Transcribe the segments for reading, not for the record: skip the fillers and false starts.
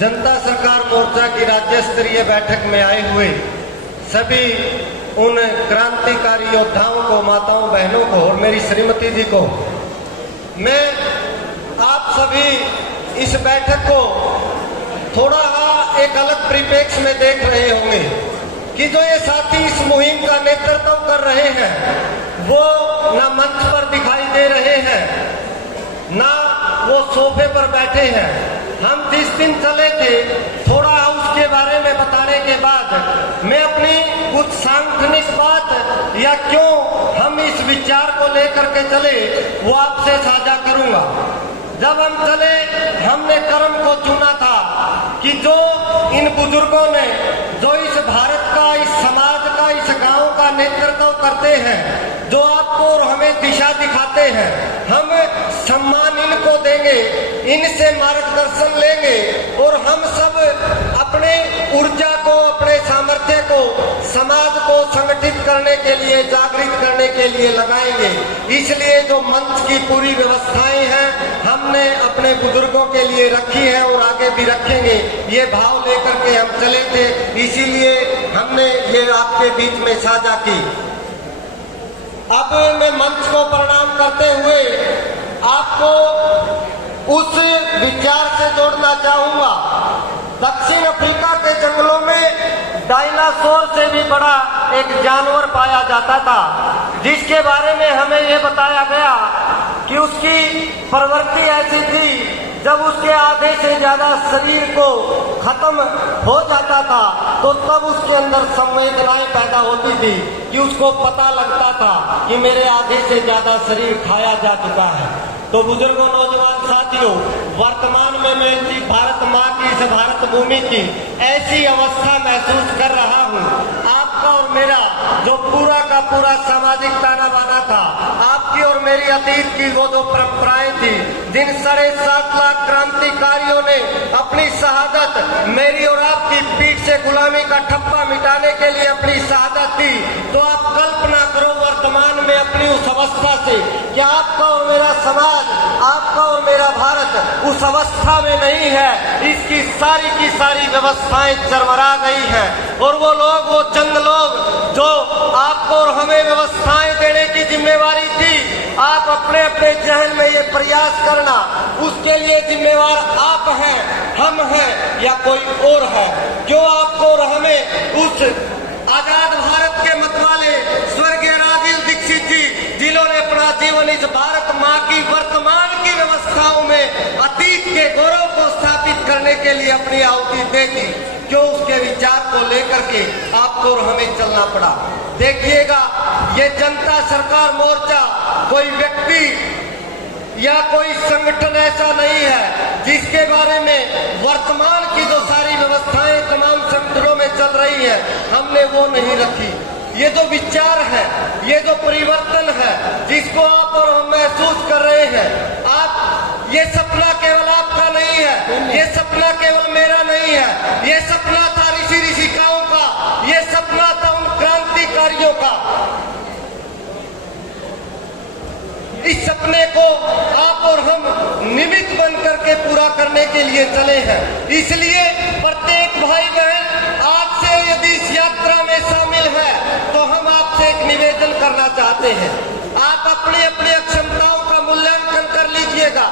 जनता सरकार मोर्चा की राज्य स्तरीय बैठक में आए हुए सभी उन क्रांतिकारी योद्धाओं को, माताओं बहनों को और मेरी श्रीमती जी को, मैं आप सभी इस बैठक को थोड़ा एक अलग परिप्रेक्ष्य में देख रहे होंगे कि जो ये साथी इस मुहिम का नेतृत्व कर रहे हैं वो ना मंच पर दिखाई दे रहे हैं, ना वो सोफे पर बैठे हैं। हम जिस दिन चले थे, थोड़ा उसके बारे में बताने के बाद मैं अपनी कुछ सांगठनिक बात या क्यों हम इस विचार को लेकर के चले वो आपसे साझा करूंगा। जब हम चले, हमने कर्म को चुना था कि जो इन बुजुर्गों ने, जो इस भारत का, इस समाज का, इस गांव का नेतृत्व करते हैं, जो आपको और हमें दिशा दिखाते हैं, हम सम्मान इनको देंगे, इनसे मार्गदर्शन लेंगे और हम सब अपने ऊर्जा को, अपने सामर्थ्य को समाज को संगठित करने के लिए, जागृत करने के लिए लगाएंगे। इसलिए जो मंच की पूरी व्यवस्थाएं हैं हमने अपने बुजुर्गों के लिए रखी है और आगे भी रखेंगे, ये भाव लेकर के हम चले थे, इसीलिए हमने ये आपके बीच में साझा की। अब मैं मंच को प्रणाम करते हुए आपको उस विचार से जोड़ना चाहूंगा। दक्षिण अफ्रीका के जंगलों में डायनासोर से भी बड़ा एक जानवर पाया जाता था, जिसके बारे में हमें ये बताया गया कि उसकी प्रवृत्ति ऐसी थी, जब उसके आधे से ज्यादा शरीर को खत्म हो जाता था तो तब उसके अंदर संवेदनाएं पैदा होती थी कि उसको पता लगता था कि मेरे आधे से ज्यादा शरीर खाया जा चुका है। तो बुजुर्गों, नौजवान साथियों, वर्तमान में मैं भारत माँ की, इस भारत भूमि की ऐसी अवस्था महसूस कर रहा हूँ। आपका और मेरा जो पूरा का पूरा सामाजिक ताना बाना था, आपकी और मेरी अतीत की वो जो परंपराएं थी, जिन 7.5 लाख क्रांतिकारियों ने अपनी शहादत मेरी और आपकी पीठ से गुलामी का ठप्पा मिटाने के लिए अपनी शहादत दी, तो आप कल्पना करो वर्तमान में अपनी उस अवस्था से कि आपका और मेरा समाज, आपका और मेरा भारत उस अवस्था में नहीं है। इसकी सारी की सारी व्यवस्थाएं चरमरा गई हैं और वो लोग, वो चंद लोग जो आपको और हमें व्यवस्थाएं देने की जिम्मेवारी थी, आप अपने अपने जहन में ये प्रयास करना, उसके लिए जिम्मेवार आप हैं, हम हैं या कोई और है। क्यों आपको और हमें उस आजाद भारत के मतवाले स्वर्गीय राजीव दीक्षित जी, जिन्होंने अपना जीवन इस भारत माँ की वर्तमान की व्यवस्थाओं में अतीत के गौरव को स्थापित करने के लिए अपनी आहुति दे दी, क्यों उसके विचार को लेकर के आपको और हमें चलना पड़ा। देखिएगा, ये जनता सरकार मोर्चा कोई व्यक्ति या कोई संगठन ऐसा नहीं है जिसके बारे में वर्तमान की जो सारी व्यवस्थाएं तमाम संगठनों में चल रही है, हमने वो नहीं रखी। ये जो विचार है, ये जो परिवर्तन है जिसको आप और हम महसूस कर रहे हैं, आप, ये सपना केवल आपका नहीं है, ये सपना केवल मेरा नहीं है, ये सपना था ऋषि ऋषिकाओं का, ये सपना था उन क्रांतिकारियों का। इस सपने को आप और हम निमित्त बन करके पूरा करने के लिए चले हैं। इसलिए प्रत्येक भाई बहन आज से यदि इस यात्रा में शामिल है तो हम आपसे एक निवेदन करना चाहते हैं। आप अपनी अपनी क्षमताओं का मूल्यांकन कर लीजिएगा,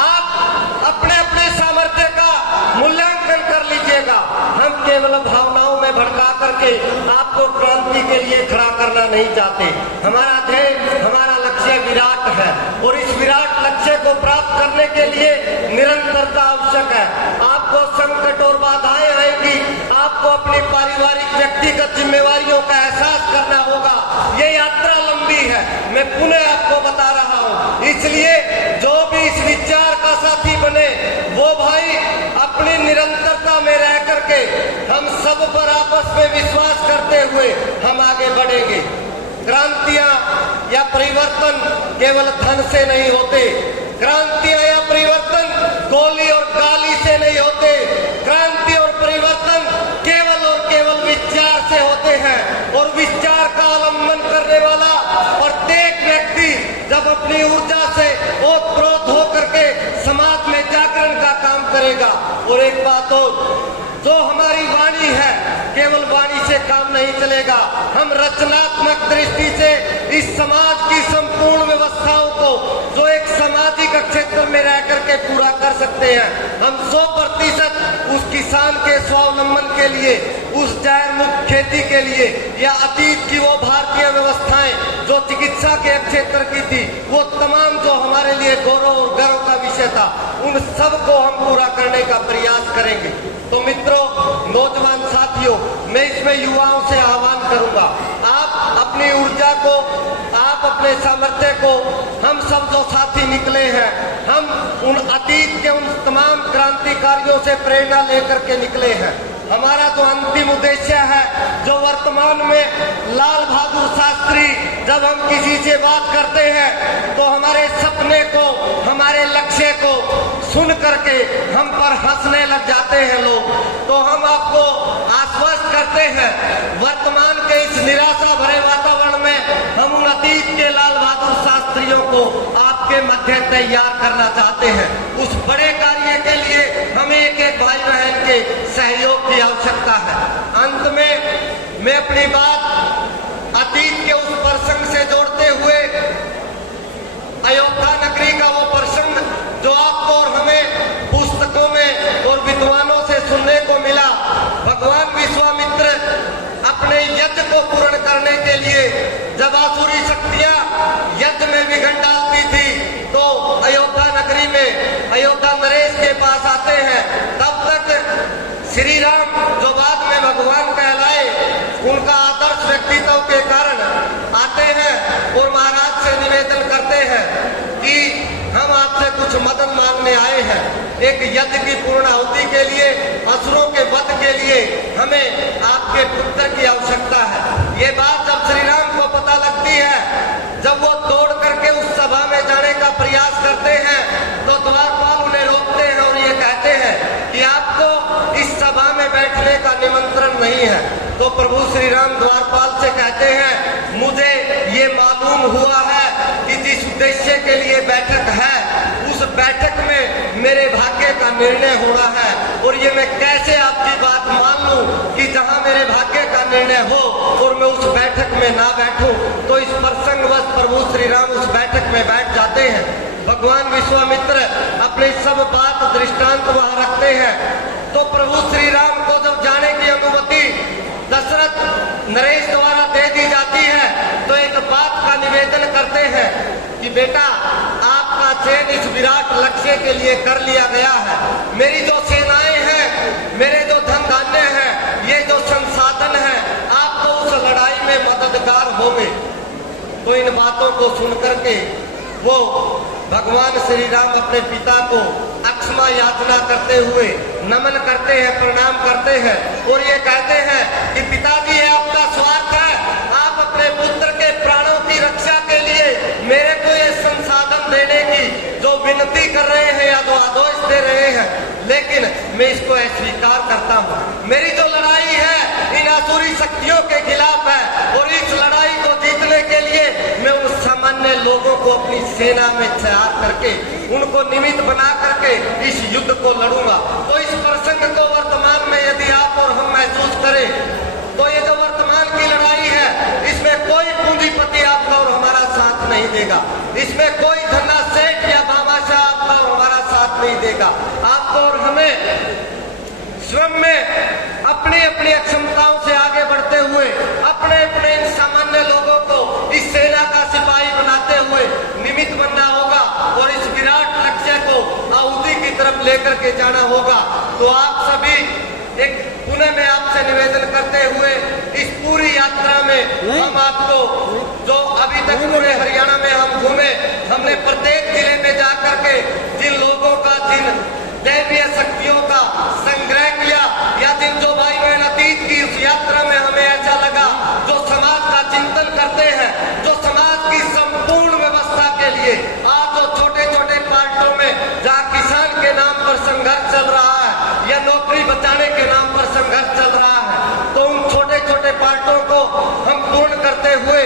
आप अपने अपने सामर्थ्य का मूल्यांकन कर लीजिएगा। हम केवल भावनाओं में भड़का करके आपको क्रांति के लिए खड़ा करना नहीं चाहते। हमारा ध्येय, हमारा लक्ष्य विराट है और इस विराट लक्ष्य को प्राप्त करने के लिए निरंतरता आवश्यक है। आपको संकट और बाधाएं आएंगी, आपको अपनी पारिवारिक व्यक्तिगत जिम्मेवारियों का एहसास करना होगा। ये यात्रा लंबी है, मैं पुनः आपको बता रहा हूँ। इसलिए जो भी इस विचार का साथी बने वो भाई अपनी निरंतरता में रह करके हम सब पर आपस में विश्वास करते हुए हम आगे बढ़ेंगे। क्रांतियां या परिवर्तन केवल धन से नहीं होते, क्रांतियां या परिवर्तन गोली और गाली से नहीं होते, क्रांति और परिवर्तन केवल और केवल विचार से होते हैं। और विचार का अवलंबन करने वाला प्रत्येक व्यक्ति जब अपनी ऊर्जा से ओतप्रोत होकर के समाज में जागरण का काम करेगा और एक एक बात और, जो हमारी वाणी है केवल वाणी से काम नहीं चलेगा। हम रचनात्मक दृष्टि से इस समाज की संपूर्ण व्यवस्थाओं को जो एक सामाजिक क्षेत्र में रह करके पूरा कर सकते हैं, हम 100% उस किसान के स्वावलंबन के लिए, उस जैव मुक्त खेती के लिए, या अतीत की वो भारतीय व्यवस्थाएं जो चिकित्सा के क्षेत्र की थी, वो तमाम जो हमारे लिए गौरव और गर्व का विषय था, उन सब को हम पूरा करने का प्रयास करेंगे। तो मित्रों, नौजवान साथियों, मैं इसमें युवाओं से आह्वान करूंगा, आप अपनी ऊर्जा को, आप अपने सामर्थ्य को, हम सब जो साथी निकले हैं, हम उन अतीत के उन तमाम क्रांतिकारियों से प्रेरणा लेकर के निकले हैं। हमारा जो अंतिम उद्देश्य है, जो वर्तमान में लाल बहादुर शास्त्री, जब हम किसी से बात करते हैं तो हमारे सपने को, हमारे लक्ष्य को सुन करके हम पर हंसने लग जाते हैं लोग। तो हम आपको आश्वस्त करते हैं, वर्तमान के इस निराशा भरे वातावरण में हम उन अतीत के लाल बहादुर शास्त्रियों को आपके मध्य तैयार करना चाहते हैं। उस बड़े कार्य के लिए हमें एक एक भाई बहन के सहयोग की आवश्यकता है। अंत में मैं अपनी बात अतीत के उस प्रसंग से जोड़ते हुए, अयोध्या नगरी का वो प्रसंग जो आपको और हमें पुस्तकों में और विद्वानों से सुनने को मिला, भगवान विश्वामित्र अपने यज्ञ को पूर्ण करने के लिए जब आसुरी शक्तियां यज्ञ में विघ्न डालती थी, तो अयोध्या नगरी में अयोध्या नरेश के पास आते हैं। तब तक श्री राम, जो बाद में भगवान कहलाए, उनका आदर्श व्यक्तित्व के कारण आते हैं और महाराज से निवेदन करते हैं कि हम आपसे कुछ मदद मांगने आए हैं। एक यज्ञ की पूर्ण आहुति के लिए, असुरों के वध के लिए हमें आपके पुत्र की आवश्यकता है। ये बात जब श्री राम को पता लगती है, जब वो दौड़ करके उस सभा में जाने का प्रयास करते हैं, तो द्वारपाल उन्हें रोकते हैं और ये कहते हैं कि आपको इस सभा में बैठने का निमंत्रण नहीं है। तो प्रभु श्री राम द्वारपाल से कहते हैं, मुझे ये मालूम हुआ है कि जिस उद्देश्य के लिए बैठक है, उस बैठक में मेरे भाग्य का निर्णय होना है, और ये मैं कैसे आपकी बात मान लूं कि जहां मेरे भाग्य का निर्णय हो और मैं उस बैठक में ना बैठूं। तो इस प्रसंगवश प्रभु श्री राम उस बैठक में बैठ जाते हैं। भगवान विश्वामित्र अपनी सब बात दृष्टांत वहां रखते हैं। तो प्रभु श्री राम को जब जाने की अनुमति दशरथ नरेश द्वारा दे दी जाती है, तो एक बात का निवेदन करते हैं कि बेटा, आपका चयन इस विराट लक्ष्य के लिए कर लिया गया है। मेरी जो सेनाएं हैं, मेरे जो धन धान्य हैं, ये जो संसाधन है, आप तो उस लड़ाई में मददगार होंगे। तो इन बातों को सुनकर के वो भगवान श्री राम अपने पिता को अक्षमा याचना करते हुए नमन करते हैं, प्रणाम करते हैं, और ये कहते हैं कि पिताजी, ये आपका स्वार्थ है, आप अपने पुत्र के प्राणों की रक्षा के लिए मेरे को ये संसाधन देने की जो विनती कर रहे हैं या जो आदेश दे रहे हैं, लेकिन मैं इसको अस्वीकार करता हूँ। मेरी जो लड़ाई है इन आसुरी शक्तियों के खिलाफ है, और इस लड़ाई को जीतने के लिए मैं उन सामान्य लोगों को अपनी सेना में तैयार करके, उनको निमित्त बना करके इस युद्ध को लड़ूंगा। तो इस प्रसंग को वर्तमान में यदि आप और हम महसूस करें, तो ये जो वर्तमान की लड़ाई है, इसमें कोई पूंजीपति आपका और हमारा साथ नहीं देगा। इसमें कोई धन्ना सेठ या बादशाह आपका और हमारा साथ नहीं देगा। आपको और हमें स्वयं में अपनी अपनी अक्षमताओं से आगे बढ़ते हुए, अपने अपने इन सामान्य लोगों को इस सेना का सिपाही बनाते हुए निमित्त बनना होगा, और इस विराट लक्ष्य को आहुति की तरफ लेकर के जाना होगा। तो आप सभी, एक पुनः मैं आपसे निवेदन करते हुए, इस पूरी यात्रा में हम आपको, जो अभी तक पूरे हरियाणा में हम घूमे, हमने प्रत्येक जिले में जाकर के जिन लोगों का, जिन दैवीय शक्तियों का संग्रह किया, या जिन जो भाई बहन अतीत की उस यात्रा में हमें ऐसा लगा जो समाज का चिंतन करते हैं, जो समाज की संपूर्ण व्यवस्था के लिए आज जो छोटे छोटे पार्टियों में जहाँ किसान के नाम पर संघर्ष चल रहा है या नौकरी बचाने के नाम पर संघर्ष चल रहा है, तो उन छोटे छोटे पार्टियों को हम पूर्ण करते हुए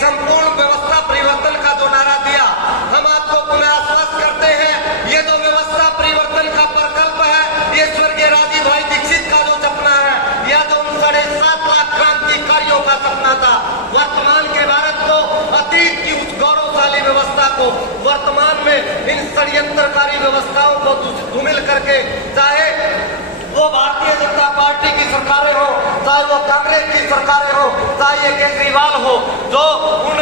संपूर्ण व्यवस्था परिवर्तन का जो नारा दिया, हम आपको पुनः आश्वस्त करते हैं, ये जो व्यवस्था परिवर्तन का प्रकल्प है, ये स्वर्गीय राजीव भाई दीक्षित का जो सपना है, यह जो 7.5 लाख क्रांतिकारियों का सपना था, वर्तमान के भारत को अतीत की उस गौरवशाली व्यवस्था को वर्तमान में इन षड्यंत्रकारी व्यवस्थाओं को धूमिल करके, चाहे वो भारतीय जनता पार्टी की सरकारें हो, चाहे वो कांग्रेस की सरकारें हो, चाहे ये केजरीवाल हो, जो उन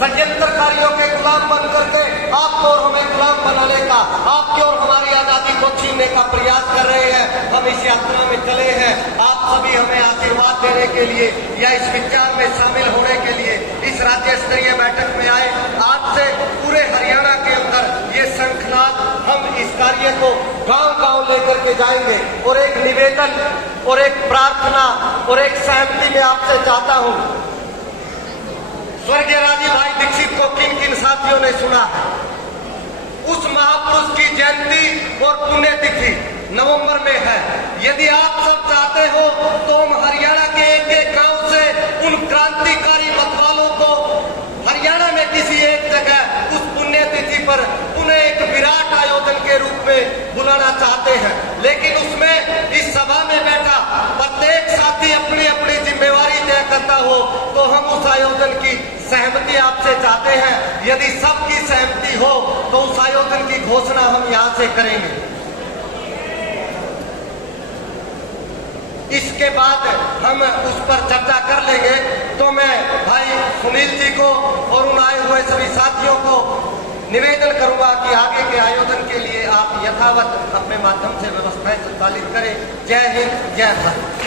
षड्यंत्रकारियों के गुलाम बन करके आपको और हमें गुलाम बनाने का, आपकी और हमारी आजादी को छीनने का प्रयास कर रहे हैं। हम इस यात्रा में चले हैं, आप सभी हमें आशीर्वाद देने के लिए या इस विचार में शामिल होने के लिए इस राज्य स्तरीय बैठक में आए। आज से पूरे हरियाणा के अंदर ये शंखनाद, हम इस कार्य को गांव-गांव लेकर के जाएंगे और एक निवेदन और एक प्रार्थना और एक सहमति में आपसे चाहता हूं। स्वर्गीय राजीव भाई दीक्षित को किन किन साथियों ने सुना है? उस महापुरुष की जयंती और पुण्यतिथि नवंबर में है। यदि आप सब चाहते हो तो हम हरियाणा के एक-एक गांव से उन क्रांतिकारी मतवालों को हरियाणा में किसी एक जगह उस पुण्यतिथि पर उन्हें एक विराट आयोजन के रूप में बुलाना चाहते हैं, लेकिन उसमें इस सभा में बैठा प्रत्येक साथी अपनी अपनी जिम्मेवारी तय करता हो तो हम उस आयोजन की सहमति आपसे चाहते हैं। यदि सबकी सहमति हो तो उस आयोजन की घोषणा हम यहाँ से करेंगे। इसके बाद हम उस पर चर्चा कर लेंगे। तो मैं भाई सुनील जी को और उन आए हुए सभी साथियों को निवेदन करूंगा कि आगे के आयोजन के लिए आप यथावत अपने माध्यम से व्यवस्थाएं संचालित करें। जय हिंद, जय भारत।